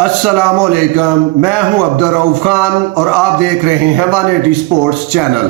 السلام علیکم، میں ہوں عبدالرؤف خان اور آپ دیکھ رہے ہیں 180 سپورٹس چینل۔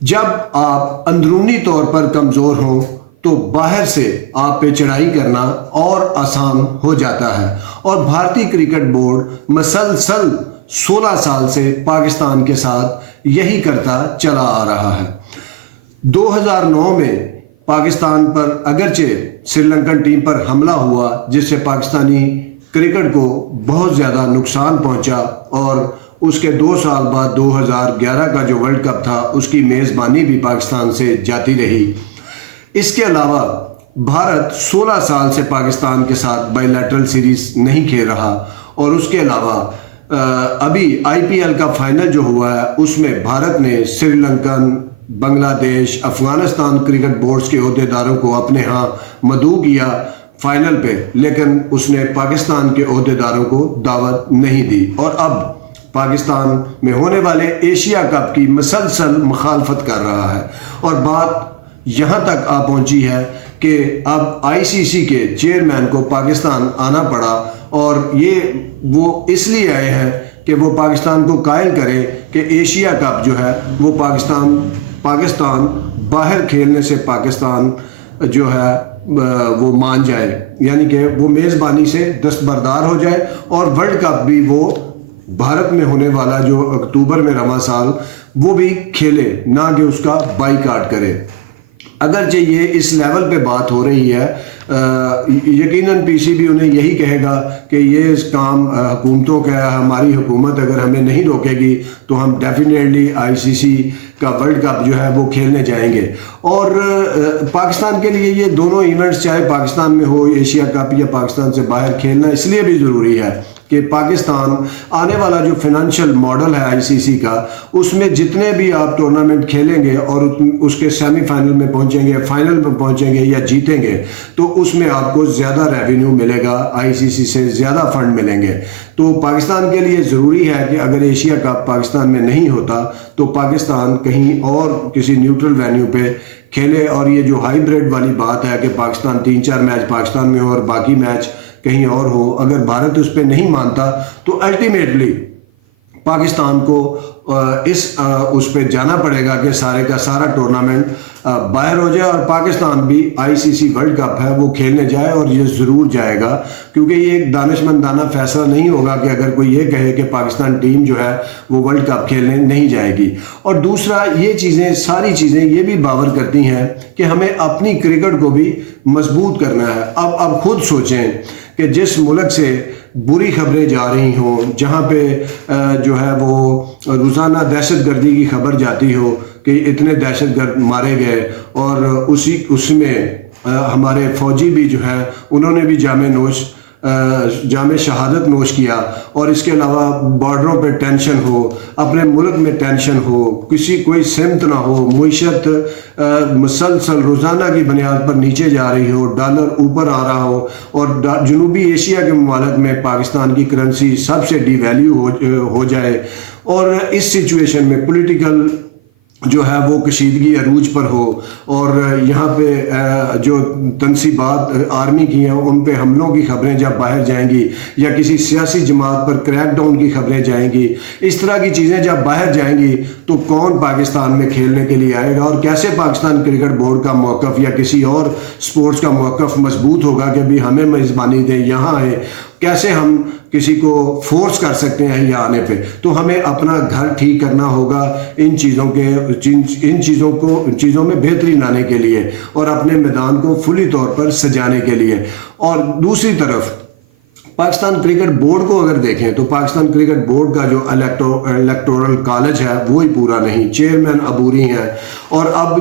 جب آپ اندرونی طور پر کمزور ہوں تو باہر سے آپ پہ چڑھائی کرنا اور آسان ہو جاتا ہے، اور بھارتی کرکٹ بورڈ مسلسل 16 سال سے پاکستان کے ساتھ یہی کرتا چلا آ رہا ہے۔ 2009 میں پاکستان پر اگرچہ سری لنکن ٹیم پر حملہ ہوا جس سے پاکستانی کرکٹ کو بہت زیادہ نقصان پہنچا، اور اس کے 2 سال بعد 2011 کا جو ورلڈ کپ تھا اس کی میزبانی بھی پاکستان سے جاتی رہی۔ اس کے علاوہ بھارت 16 سال سے پاکستان کے ساتھ بائی لیٹرل سیریز نہیں کھیل رہا، اور اس کے علاوہ ابھی آئی پی ایل کا فائنل جو ہوا ہے اس میں بھارت نے سری لنکن، بنگلہ دیش، افغانستان کرکٹ بورڈز کے عہدیداروں کو اپنے ہاں مدعو کیا فائنل پہ، لیکن اس نے پاکستان کے عہدیداروں کو دعوت نہیں دی، اور اب پاکستان میں ہونے والے ایشیا کپ کی مسلسل مخالفت کر رہا ہے، اور بات یہاں تک آ پہنچی ہے کہ اب آئی سی سی کے چیئرمین کو پاکستان آنا پڑا، اور یہ وہ اس لیے آئے ہیں کہ وہ پاکستان کو قائل کرے کہ ایشیا کپ جو ہے وہ پاکستان باہر کھیلنے سے پاکستان جو ہے وہ مان جائے، یعنی کہ وہ میزبانی سے دستبردار ہو جائے، اور ورلڈ کپ بھی وہ بھارت میں ہونے والا جو اکتوبر میں رواں سال وہ بھی کھیلے، نہ کہ اس کا بائیکاٹ کرے۔ اگرچہ یہ اس لیول پہ بات ہو رہی ہے، یقیناً پی سی بی انہیں یہی کہے گا کہ یہ کام حکومتوں کا ہے، ہماری حکومت اگر ہمیں نہیں روکے گی تو ہم ڈیفینیٹلی آئی سی سی کا ورلڈ کپ جو ہے وہ کھیلنے جائیں گے۔ اور پاکستان کے لیے یہ دونوں ایونٹس، چاہے پاکستان میں ہو ایشیا کپ یا پاکستان سے باہر کھیلنا، اس لیے بھی ضروری ہے کہ پاکستان آنے والا جو فنانشل ماڈل ہے آئی سی سی کا، اس میں جتنے بھی آپ ٹورنامنٹ کھیلیں گے اور اس کے سیمی فائنل میں پہنچیں گے، فائنل میں پہنچیں گے یا جیتیں گے، تو اس میں آپ کو زیادہ ریونیو ملے گا، آئی سی سی سے زیادہ فنڈ ملیں گے۔ تو پاکستان کے لیے ضروری ہے کہ اگر ایشیا کپ پاکستان میں نہیں ہوتا تو پاکستان کہیں اور کسی نیوٹرل وینیو پہ کھیلے، اور یہ جو ہائی بریڈ والی بات ہے کہ پاکستان 3-4 میچ پاکستان میں ہو اور باقی میچ کہیں اور ہو، اگر بھارت اس پہ نہیں مانتا تو الٹیمیٹلی پاکستان کو اس پہ جانا پڑے گا کہ سارے کا سارا ٹورنامنٹ باہر ہو جائے، اور پاکستان بھی آئی سی سی ورلڈ کپ ہے وہ کھیلنے جائے، اور یہ ضرور جائے گا، کیونکہ یہ ایک دانشمندانہ فیصلہ نہیں ہوگا کہ اگر کوئی یہ کہے کہ پاکستان ٹیم جو ہے وہ ورلڈ کپ کھیلنے نہیں جائے گی۔ اور دوسرا، یہ چیزیں ساری چیزیں یہ بھی باور کرتی ہیں کہ ہمیں اپنی کرکٹ کو بھی مضبوط کرنا ہے۔ اب خود سوچیں کہ جس ملک سے بری خبریں جا رہی ہوں، جہاں پہ جو ہے وہ روزانہ دہشت گردی کی خبر جاتی ہو کہ اتنے دہشت گرد مارے گئے، اور اس میں ہمارے فوجی بھی جو ہے انہوں نے بھی جام شہادت نوش کیا، اور اس کے علاوہ بارڈروں پہ ٹینشن ہو، اپنے ملک میں ٹینشن ہو، کوئی سمت نہ ہو، معیشت مسلسل روزانہ کی بنیاد پر نیچے جا رہی ہو، ڈالر اوپر آ رہا ہو، اور جنوبی ایشیا کے ممالک میں پاکستان کی کرنسی سب سے ڈی ویلیو ہو جائے، اور اس سچویشن میں پولیٹیکل جو ہے وہ کشیدگی عروج پر ہو، اور یہاں پہ جو تنصیبات آرمی کی ہیں ان پہ حملوں کی خبریں جب باہر جائیں گی، یا کسی سیاسی جماعت پر کریک ڈاؤن کی خبریں جائیں گی، اس طرح کی چیزیں جب باہر جائیں گی تو کون پاکستان میں کھیلنے کے لیے آئے گا، اور کیسے پاکستان کرکٹ بورڈ کا موقف یا کسی اور سپورٹس کا موقف مضبوط ہوگا کہ بھی ہمیں میزبانی دیں، یہاں آئیں، کیسے ہم کسی کو فورس کر سکتے ہیں یہ آنے پہ؟ تو ہمیں اپنا گھر ٹھیک کرنا ہوگا ان چیزوں میں بہتری لانے کے لیے، اور اپنے میدان کو فلی طور پر سجانے کے لیے۔ اور دوسری طرف پاکستان کرکٹ بورڈ کو اگر دیکھیں تو پاکستان کرکٹ بورڈ کا جو الیکٹورل کالج ہے وہی پورا نہیں، چیئرمین عبوری ہیں، اور اب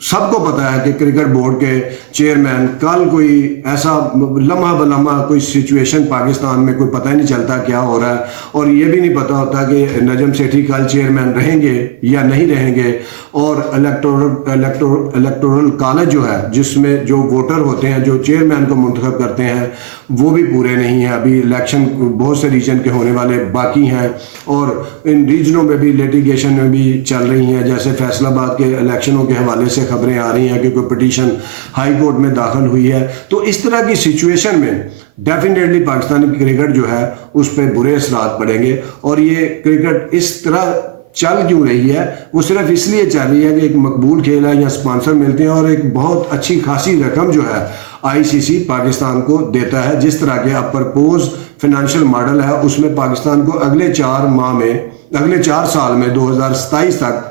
سب کو پتا ہے کہ کرکٹ بورڈ کے چیئرمین کل کوئی ایسا لمحہ بلمحہ کوئی سچویشن پاکستان میں کوئی پتہ ہی نہیں چلتا کیا ہو رہا ہے، اور یہ بھی نہیں پتا ہوتا کہ نجم سیٹھی کل چیئرمین رہیں گے یا نہیں رہیں گے، اور الیکٹورل کالج جو ہے جس میں جو ووٹر ہوتے ہیں جو چیئرمین کو منتخب کرتے ہیں وہ بھی پورے نہیں ہیں۔ ابھی الیکشن بہت سے ریجن کے ہونے والے باقی ہیں، اور ان ریجنوں میں بھی لیٹیگیشن میں بھی چل رہی ہیں، جیسے فیصل آباد کے الیکشنوں کے حوالے سے خبریں آ رہی ہیں کہ کوئی پٹیشن ہائی کورٹ میں داخل ہوئی ہے۔ تو اس طرح کی سچویشن میں डेफिनेटली पाकिस्तानी क्रिकेट जो है उस पर बुरे असरात पड़ेंगे। और ये क्रिकेट इस तरह चल क्यों रही है, वो सिर्फ इसलिए चल रही है कि एक मकबूल खेल है, या स्पॉन्सर मिलते हैं और एक बहुत अच्छी खासी रकम जो है आईसीसी पाकिस्तान को देता है। जिस तरह के अब प्रपोज फाइनेंशियल मॉडल है उसमें पाकिस्तान को अगले 4 साल में 2027 तक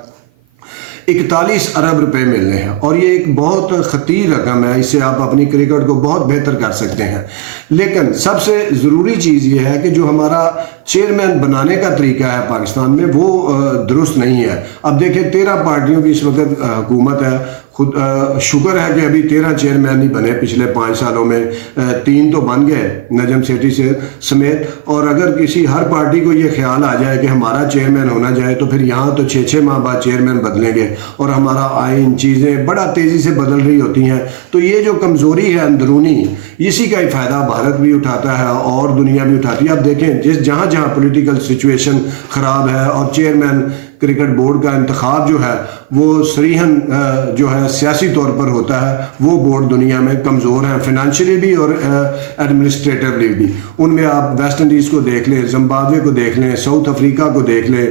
41 अरब रुपए मिलने हैं, और ये एक बहुत खतीर रकम है। इससे आप अपनी क्रिकेट को बहुत बेहतर कर सकते हैं। लेकिन सबसे ज़रूरी चीज़ ये है कि जो हमारा चेयरमैन बनाने का तरीका है पाकिस्तान में वो दुरुस्त नहीं है। अब देखें 13 पार्टियों की इस वक्त हुकूमत है। खुद शुक्र है कि अभी 13 चेयरमैन ही बने पिछले 5 सालों में, 3 तो बन गए नजम सेठी से समेत। और अगर किसी हर पार्टी को ये ख्याल आ जाए कि हमारा चेयरमैन होना जाए तो फिर यहाँ तो 6-6 माह बाद चेयरमैन बदलेंगे और हमारा आइन चीज़ें बड़ा तेज़ी से बदल रही होती हैं। तो ये जो कमज़ोरी है अंदरूनी, इसी का ही फ़ायदा भारत भी उठाता है और दुनिया भी उठाती है। अब देखें जहाँ जहाँ पॉलिटिकल सिचुएशन ख़राब है और चेयरमैन क्रिकेट बोर्ड का इंतखाब जो है वो सरीहन जो है सियासी तौर पर होता है, वो बोर्ड दुनिया में कमज़ोर हैं, फिनंशियली भी और एडमिनिस्ट्रेटिवली भी। उनमें आप वेस्ट इंडीज़ को देख लें, जिम्बाब्वे को देख लें, साउथ अफ्रीका को देख लें,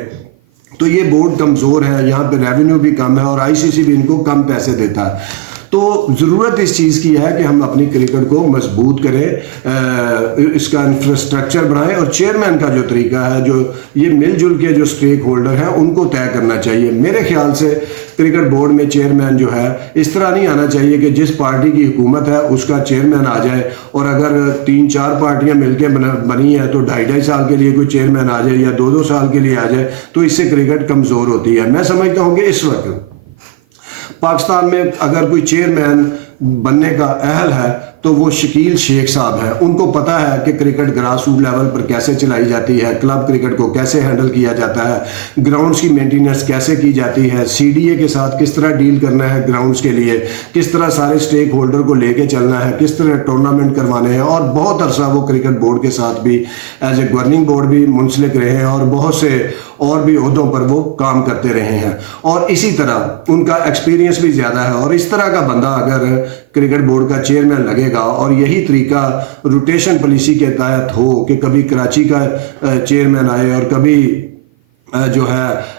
तो ये बोर्ड कमज़ोर है। यहाँ पे रेवेन्यू भी कम है और आईसीसी भी इनको कम पैसे देता है। तो ज़रूरत इस चीज़ की है कि हम अपनी क्रिकेट को मजबूत करें, इसका इंफ्रास्ट्रक्चर बनाएं, और चेयरमैन का जो तरीका है, जो ये मिलजुल के जो स्टेक होल्डर हैं उनको तय करना चाहिए। मेरे ख्याल से क्रिकेट बोर्ड में चेयरमैन जो है इस तरह नहीं आना चाहिए कि जिस पार्टी की हुकूमत है उसका चेयरमैन आ जाए, और अगर 3-4 पार्टियां मिलकर बनी है तो 2.5 साल के लिए कोई चेयरमैन आ जाए या 2-2 साल के लिए आ जाए, तो इससे क्रिकेट कमज़ोर होती है। मैं समझता हूँ कि इस वक्त पाकिस्तान में अगर कोई चेयरमैन बनने का अहल है तो वो शकील शेख साहब हैं। उनको पता है कि क्रिकेट ग्रास रूट लेवल पर कैसे चलाई जाती है, क्लब क्रिकेट को कैसे हैंडल किया जाता है, ग्राउंड्स की मेंटेनेंस कैसे की जाती है, सीडीए के साथ किस तरह डील करना है ग्राउंड्स के लिए, किस तरह सारे स्टेक होल्डर को लेके चलना है, किस तरह टूर्नामेंट करवाने हैं। और बहुत अरसा वो क्रिकेट बोर्ड के साथ भी एज ए गवर्निंग बोर्ड भी मुंसलिक रहे हैं और बहुत से और भी ओहदों पर वो काम करते रहे हैं, और इसी तरह उनका एक्सपीरियंस भी ज़्यादा है। और इस तरह का बंदा अगर क्रिकेट बोर्ड का चेयरमैन लगेगा और यही तरीका रोटेशन पॉलिसी के तहत हो कि कभी कराची का चेयरमैन आए और कभी जो है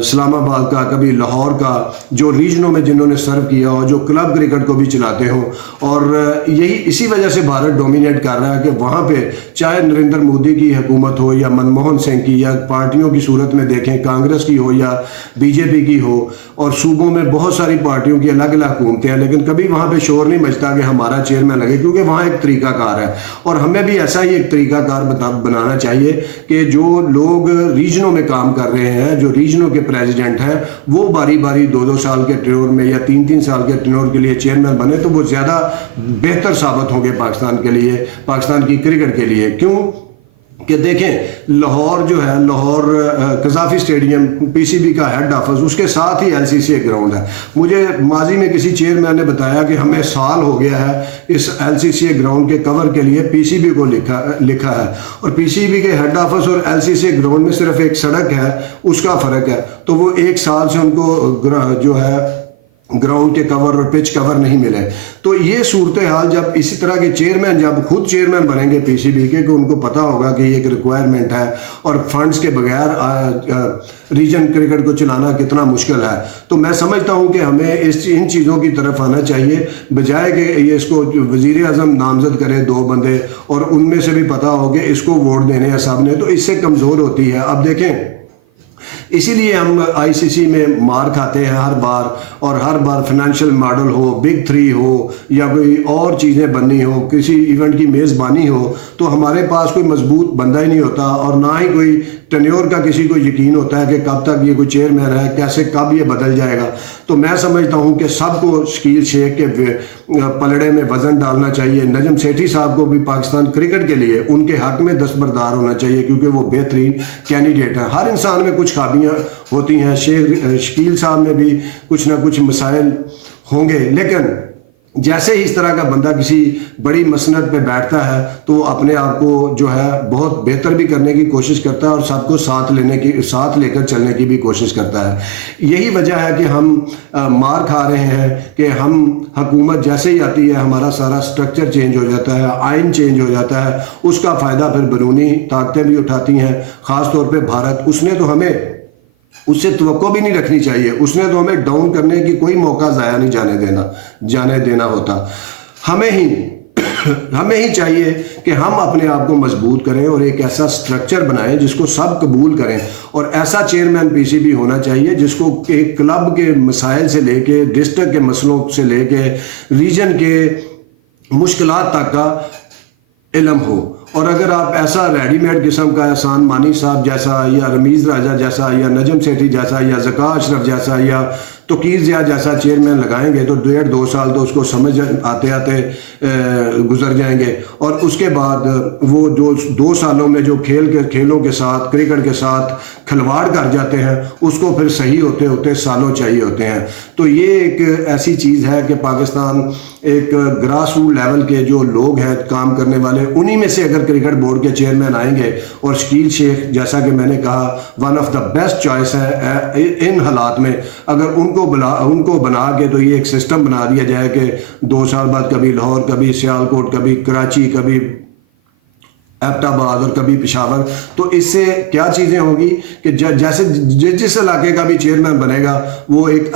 इस्लामाबाद का, कभी लाहौर का, जो रीजनों में जिन्होंने सर्व किया हो, जो क्लब क्रिकेट को भी चलाते हो, और यही इसी वजह से भारत डोमिनेट कर रहा है कि वहाँ पे चाहे नरेंद्र मोदी की हुकूमत हो या मनमोहन सिंह की, या पार्टियों की सूरत में देखें कांग्रेस की हो या बीजेपी की हो, और सूबों में बहुत सारी पार्टियों की अलग अलग हुकूमतें हैं, लेकिन कभी वहाँ पर शोर नहीं मचता कि हमारा चेयरमैन लगे, क्योंकि वहाँ एक तरीकाकार है। और हमें भी ऐसा ही एक तरीकाकार बनाना चाहिए कि जो लोग रीजनों में काम कर रहे हैं, जो रीजनों के प्रेसिडेंट हैं, वो बारी बारी 2-2 साल के टेन्योर में या 3-3 साल के टेन्योर के लिए चेयरमैन बने, तो वो ज़्यादा बेहतर साबित होंगे पाकिस्तान के लिए, पाकिस्तान की क्रिकेट के लिए। क्यों कि देखें लाहौर जो है, लाहौर कज़ाफ़ी स्टेडियम पीसीबी का हेड ऑफिस, उसके साथ ही एलसीसी ग्राउंड है। मुझे माजी में किसी चेयरमैन ने बताया कि हमें साल हो गया है इस एलसीसी ग्राउंड के कवर के लिए पीसीबी को लिखा है, और पीसीबी के हेड ऑफिस और एलसीसी ग्राउंड में सिर्फ एक सड़क है, उसका फ़र्क है। तो वो 1 साल से उनको जो है ग्राउंड के कवर और पिच कवर नहीं मिले। तो ये सूरत हाल, जब इसी तरह के चेयरमैन जब खुद चेयरमैन बनेंगे पीसीबी के, कि उनको पता होगा कि ये एक रिक्वायरमेंट है और फंड्स के बगैर रीजन क्रिकेट को चलाना कितना मुश्किल है, तो मैं समझता हूँ कि हमें इन चीज़ों की तरफ आना चाहिए, बजाय कि ये इसको वज़ीर आज़म नामजद करे 2 बंदे और उनमें से भी पता हो कि इसको वोट देने हैं सब ने, तो इससे कमज़ोर होती है। अब देखें इसीलिए हम आईसीसी में मार खाते हैं हर बार, और हर बार फाइनेंशियल मॉडल हो, बिग 3 हो या कोई और चीज़ें बननी हो, किसी इवेंट की मेज़बानी हो, तो हमारे पास कोई मजबूत बंदा ही नहीं होता, और ना ही कोई टेन्योर का किसी को यकीन होता है कि कब तक ये कोई चेयरमैन है, कैसे कब ये बदल जाएगा। तो मैं समझता हूँ कि सबको शकील शेख के पलड़े में वज़न डालना चाहिए। नजम सेठी साहब को भी पाकिस्तान क्रिकेट के लिए उनके हक़ में दस्तबरदार होना चाहिए, क्योंकि वो बेहतरीन कैंडिडेट हैं। हर इंसान में कुछ खामियाँ होती हैं, शकील साहब में भी कुछ ना कुछ मसाइल होंगे, लेकिन जैसे ही इस तरह का बंदा किसी बड़ी मसनद पे बैठता है तो वो अपने आप को जो है बहुत बेहतर भी करने की कोशिश करता है और सबको साथ लेकर चलने की भी कोशिश करता है। यही वजह है कि हम मार खा रहे हैं कि हम हुकूमत जैसे ही आती है हमारा सारा स्ट्रक्चर चेंज हो जाता है, आइन चेंज हो जाता है, उसका फ़ायदा फिर बैरूनी ताकतें भी उठाती हैं, ख़ास तौर पे भारत। उसने तो हमें उससे तवक्को भी नहीं रखनी चाहिए, उसने तो हमें डाउन करने की कोई मौका ज़ाया नहीं जाने देना होता। हमें ही चाहिए कि हम अपने आप को मजबूत करें और एक ऐसा स्ट्रक्चर बनाएं जिसको सब कबूल करें, और ऐसा चेयरमैन पीसीबी होना चाहिए जिसको एक क्लब के मसाइल से लेके, डिस्ट्रिक्ट के मसलों से लेके, रीजन के मुश्किलात तक का इल्म हो। और अगर आप ऐसा रेडीमेड किस्म का एहसान मानी साहब जैसा या रमीज़ राजा जैसा या नजम सेठी जैसा या ज़का अशरफ जैसा या तोकीर ज़िया जैसा चेयरमैन लगाएंगे तो 1.5-2 साल तो उसको समझ आते आते गुजर जाएंगे, और उसके बाद वो जो 2 सालों में जो खेलों के साथ, क्रिकेट के साथ खिलवाड़ कर जाते हैं उसको फिर सही होते होते सालों चाहिए होते हैं। तो ये एक ऐसी चीज़ है कि पाकिस्तान एक ग्रास रूट लेवल के जो लोग हैं काम करने वाले, उन्हीं में से अगर क्रिकेट बोर्ड के चेयरमैन आएंगे, और शकील शेख जैसा कि मैंने कहा one of the best choice है इन हालात में, अगर उनको बना के तो ये एक सिस्टम बना दिया जाए कि 2 साल बाद कभी लाहौर, कभी सियालकोट, कभी कराची, कभी एबटाबाद और कभी पेशावर, तो इससे क्या चीज़ें होंगी कि जैसे जिस इलाके का भी चेयरमैन बनेगा वो एक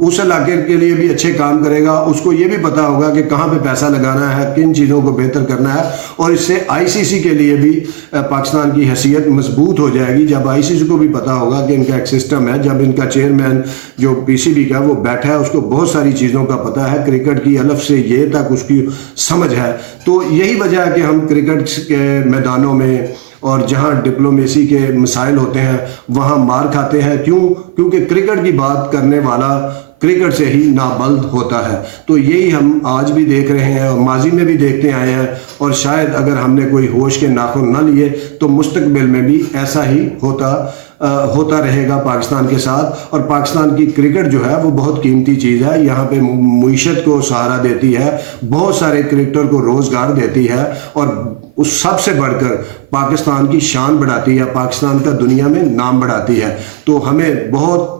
उस इलाके के लिए भी अच्छे काम करेगा, उसको ये भी पता होगा कि कहाँ पे पैसा लगाना है, किन चीज़ों को बेहतर करना है, और इससे आईसीसी के लिए भी पाकिस्तान की हैसियत मजबूत हो जाएगी। जब आईसीसी को भी पता होगा कि इनका एक सिस्टम है, जब इनका चेयरमैन जो पीसीबी का वो बैठा है उसको बहुत सारी चीज़ों का पता है, क्रिकेट की अलफ से ये तक उसकी समझ है, तो यही वजह है कि हम क्रिकेट के मैदानों में और जहां डिप्लोमेसी के मसाइल होते हैं वहां मार खाते हैं। क्योंकि क्रिकेट की बात करने वाला क्रिकेट से ही नाबल्द होता है। तो यही हम आज भी देख रहे हैं और माजी में भी देखते आए हैं, और शायद अगर हमने कोई होश के नाखून न लिए तो मुस्तकबिल में भी ऐसा ही होता रहेगा पाकिस्तान के साथ। और पाकिस्तान की क्रिकेट जो है वो बहुत कीमती चीज़ है, यहाँ पे मुईशत को सहारा देती है, बहुत सारे क्रिकेटर को रोज़गार देती है, और उस सबसे बढ़कर पाकिस्तान की शान बढ़ाती है, पाकिस्तान का दुनिया में नाम बढ़ाती है। तो हमें बहुत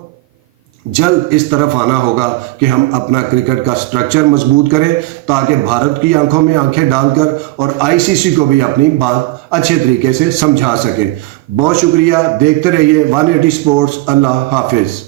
जल्द इस तरफ आना होगा कि हम अपना क्रिकेट का स्ट्रक्चर मजबूत करें, ताकि भारत की आंखों में आंखें डालकर और आईसीसी को भी अपनी बात अच्छे तरीके से समझा सके। बहुत शुक्रिया, देखते रहिए 180 स्पोर्ट्स। अल्लाह हाफिज।